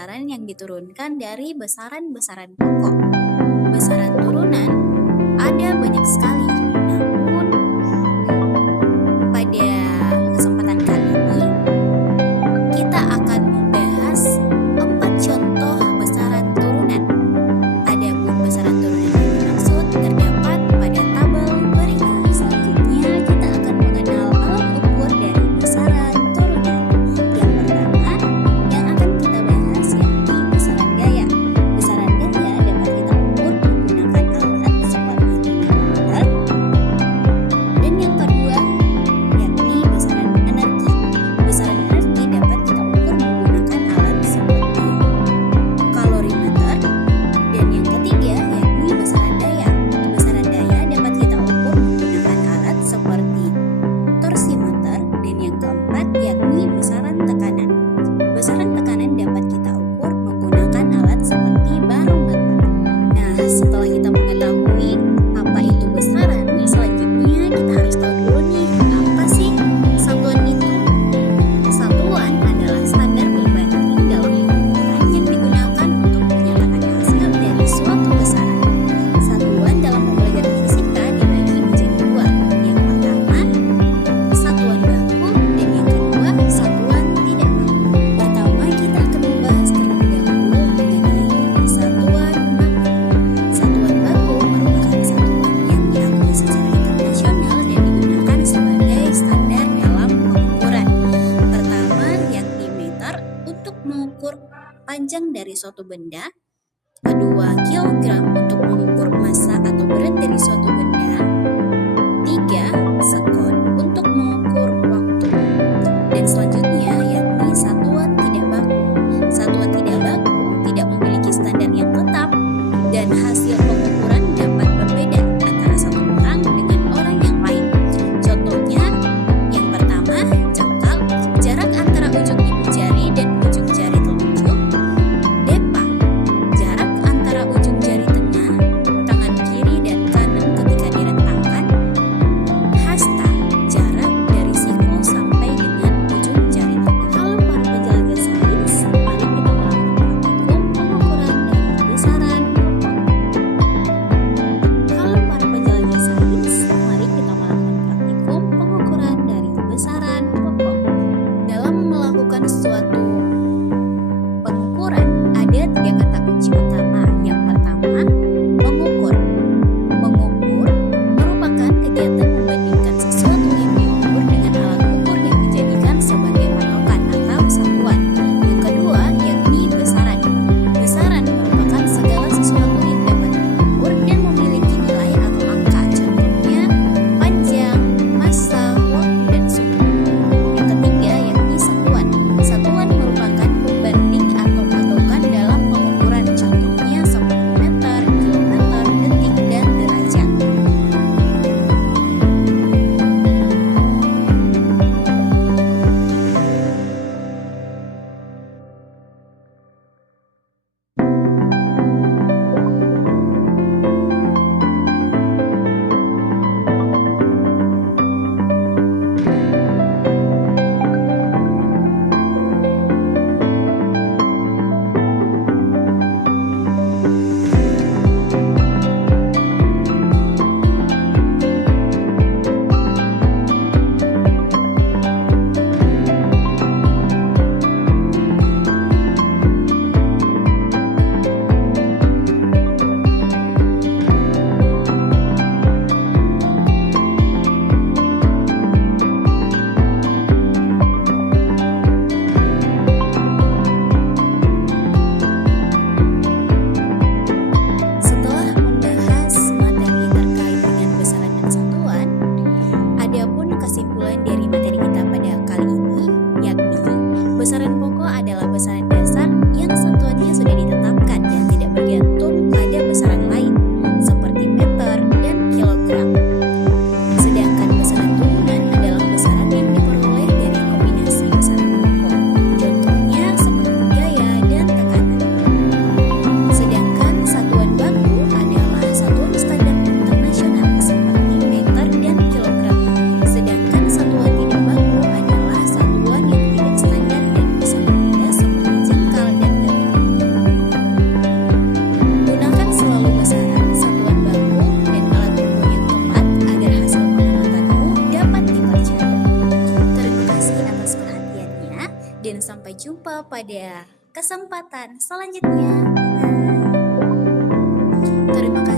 besaran yang diturunkan dari besaran-besaran pokok. Besaran turunan ada banyak sekali, namun pada kesempatan kali ini kita akan membahas 4 contoh besaran turunan. Adapun besaran turunan yang dimaksud terdapat pada tabel berikut. Selanjutnya kita akan mengenal alat ukur dari besaran turunan. Yang pertama yang akan kita bahas yakni besaran gaya. Besaran gaya dapat kita ukur menggunakan alat seperti manometer. Dan yang kedua yakni besaran energi. Besaran energi dapat kita ukur menggunakan alat seperti kalorimeter. Dan yang ketiga yakni besaran daya. Besaran daya dapat kita ukur menggunakan alat seperti torsimeter. Dan yang keempat yakni besaran tekanan. Besaran tekanan dapat kita ukur menggunakan alat seperti barometer. Nah, setelah kita mengetahui apa itu besaran, selanjutnya kita harus tahu dulu nih, apa sih satuan itu? Satuan adalah standar pembanding dalam pengukuran yang digunakan untuk menyatakan hasil dari suatu besaran. Satuan dalam pembelajaran fisika dibagi menjadi dua. Yang pertama, satuan baku, dan yang kedua, satuan tidak baku. Pertama, kita akan membahas terlebih dahulu mengenai satuan baku. Satuan baku merupakan satuan yang diakui secara internasional dan digunakan sebagai standar dalam pengukuran. Pertama, yakni meter untuk mengukur panjang dari suatu benda. Kedua, kilogram untuk mengukur massa atau berat dari suatu benda. Tiga, sekon untuk mengukur waktu. Dan selanjutnya yakni satuan tidak baku. Satuan tidak baku tidak memiliki standar yang tetap dan hasil pengukuran dapat berbeda antara satu orang dengan orang yang lain. Contohnya, yang pertama, jengkal, jarak antara ujung ibu jari dan ujung jari telunjuk. Depa, jarak antara ujung jari tengah, tangan kiri dan kanan ketika direntangkan. Hasta, jarak dari siku sampai dengan ujung jari tengah. Kalau para penjelajah sains, mari kita melakukan praktikum pengukuran dari besaran pokok. Kalau para penjelajah sains, mari kita melakukan praktikum pengukuran dari besaran pokok. Dalam melakukan suatu pengukuran, ada 3 kata kunci utama. Yang pertama, mengukur. Mengukur merupakan kegiatan membandingkan sesuatu yang diukur dengan alat ukur yang dijadikan sebagai patokan atau satuan. Yang kedua, yakni besaran. Besaran merupakan segala sesuatu yang dapat diukur dan memiliki nilai atau angka. Contohnya, panjang, massa, waktu, dan suhu. Yang ketiga, yakni satuan. Satuan merupakan pembanding atau patokan dalam pengukuran dan sampai jumpa pada kesempatan selanjutnya. Terima kasih.